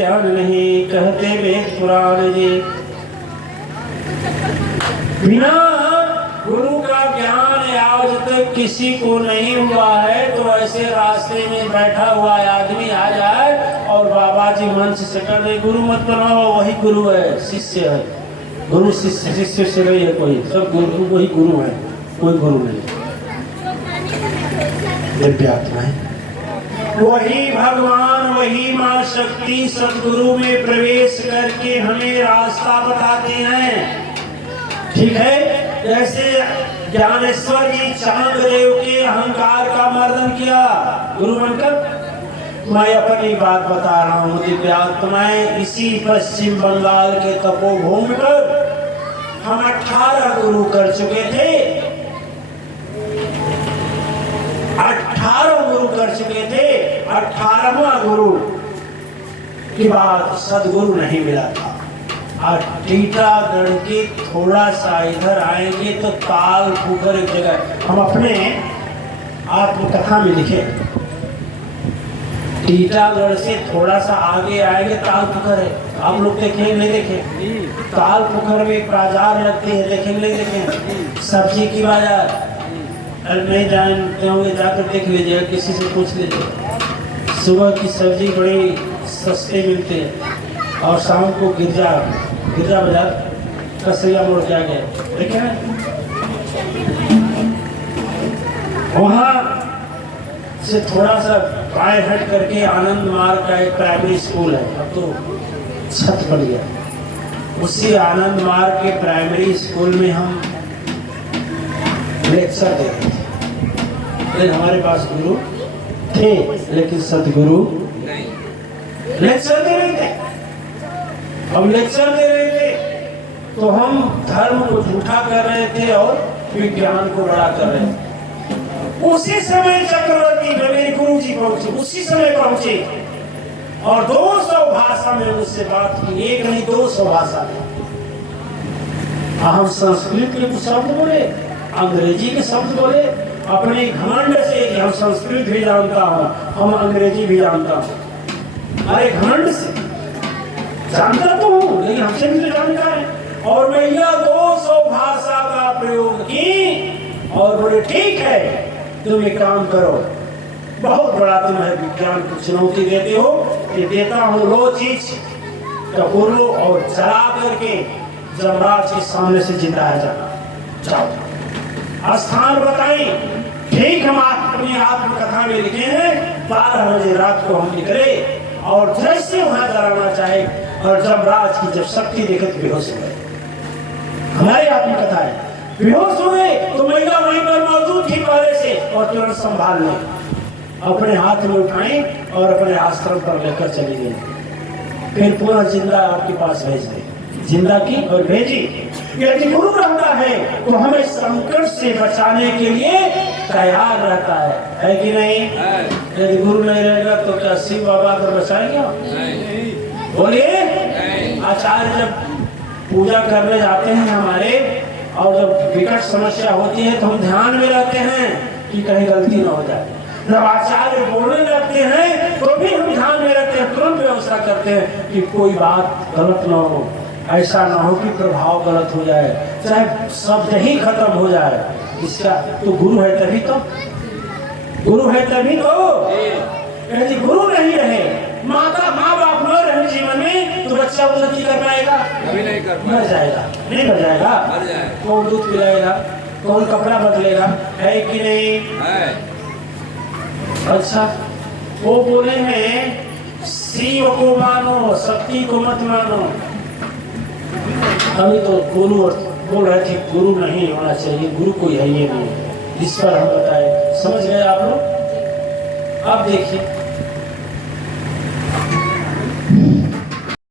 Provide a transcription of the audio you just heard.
ज्ञान नहीं, कहते वेद पुराण जी। बिना गुरु का ज्ञान आज तक किसी को नहीं हुआ है, तो ऐसे रास्ते में बैठा हुआ आदमी आ जाए और बाबा जी मंच से कर दे गुरु मत बनाओ, वही गुरु है, शिष्य है। गुरु शिष्य, शिष्य से नहीं है कोई, सब गुरु वही गुरु है, कोई गुरु नहीं। दिव्यात्मा है वही भगवान, वही मां शक्ति सदगुरु में प्रवेश करके हमें रास्ता बताते हैं। ठीक है, जैसे ज्ञानेश्वर जी चांद्रदेव के अहंकार का मर्दन किया गुरु बनकर। मैं अपनी बात बता रहा हूँ दिव्यात्माएं, इसी पश्चिम बंगाल के तपोभूमि पर हम 18 गुरु कर चुके थे, 18 गुरु कर चुके थे। 18वां गुरु की बात सदगुरु नहीं मिला था। और टीटागढ़ के थोड़ा सा इधर आएंगे तो ताल फुकर एक जगह, हम अपने आत्मकथा में लिखे, टीटागढ़ से थोड़ा सा आगे आएंगे ताल फुकर है। आप लोग देखें नहीं देखे? ताल फुकर में एक बाजार लगती है, देखें नहीं देखें? सब्जी की बाजार, अरे नहीं जानते होंगे जाकर देख लीजिए, किसी से पूछ लीजिए। सुबह की सब्जी बड़ी सस्ते मिलती है और शाम को गिरजा बाजार कसरिया मोड़ के आगे देखे ना, वहाँ से थोड़ा सा बाएं हट करके आनंद मार्ग का एक प्राइमरी स्कूल है, अब तो छत पड़ गया। उसी आनंद मार्ग के प्राइमरी स्कूल में हम लेक्चर देते थे। लेकिन हमारे पास गुरु थे लेकिन सदगुरु नहीं। लेक्चर दे रहे थे, हम लेक्चर दे रहे थे तो हम धर्म को झूठा कर रहे थे और विज्ञान को बड़ा कर रहे थे। उसी समय चक्रवर्ती मेरे गुरु जी पहुंचे, उसी समय पहुंचे और 200 भाषा में मुझसे बात की, एक नहीं 200 भाषा में। हम संस्कृत के कुछ शब्द बोले, अंग्रेजी के शब्द बोले, अपने घमंड से कि हम संस्कृत भी जानता हूँ, हम अंग्रेजी भी जानता हूँ। अरे घमंड से जानता तो हूँ लेकिन हमसे भी तो जानता है। और मैया 200 भाषा का प्रयोग की और बोले ठीक है तुम एक काम करो, बहुत बड़ा तुम्हें विज्ञान को चुनौती देते हो, ये देता हूँ लो चीज टकोरो और जला करके जमराज के सामने से जिताया जाना। जाओ स्थान बताएं। ठीक हम अपनी आत्मकथा में लिखे हैं 12 बजे रात को हम निकले और जैसे वहां जलाना चाहे और जमराज की जब शक्ति देखे तो बेहोश हो गए। हमारी आत्मकथा है, बेहोश हो गए तो महिला वहीं पर मौजूद थी पहले से और तुरंत संभाल लें, अपने हाथ में उठाएं और अपने आश्रम पर लेकर चली गई। फिर पूरा जिंदा आपके पास भेज दे, जिंदा की और भेजी। यदि गुरु रहता है तो हमें संकट से बचाने के लिए तैयार रहता है कि नहीं? यदि गुरु नहीं रहेगा तो क्या शिव बाबा को बचाएगा? बोलिए। आचार्य जब पूजा करने जाते हैं हमारे और जब विकट समस्या होती है तो हम ध्यान में रहते हैं कि कहीं गलती ना हो जाए। जब आचार्य बोलने लगते हैं तो भी हम ध्यान में रहते हैं, तुरंत व्यवस्था करते हैं कि कोई बात गलत ना हो, ऐसा ना हो कि प्रभाव गलत हो जाए, चाहे शब्द ही खत्म हो जाए। इसका तो गुरु है तभी तो, गुरु है तभी तो। यदि गुरु नहीं रहे, माँ बाप न रहे जीवन में तो बच्चा उन्नति कर पाएगा? नहीं कर पाएगा, मर जाएगा। नहीं मर जाएगा, कौन दूध पिलाएगा, कौन कपड़ा बदलेगा, है कि नहीं? है। अच्छा वो बोले हैं शिव को मानो शक्ति को मत मानो। अभी तो गुरु बोल रहे थे गुरु नहीं होना चाहिए, गुरु कोई है ये नहीं, इस पर हम बताए। समझ गए आप लोग? अब देखिए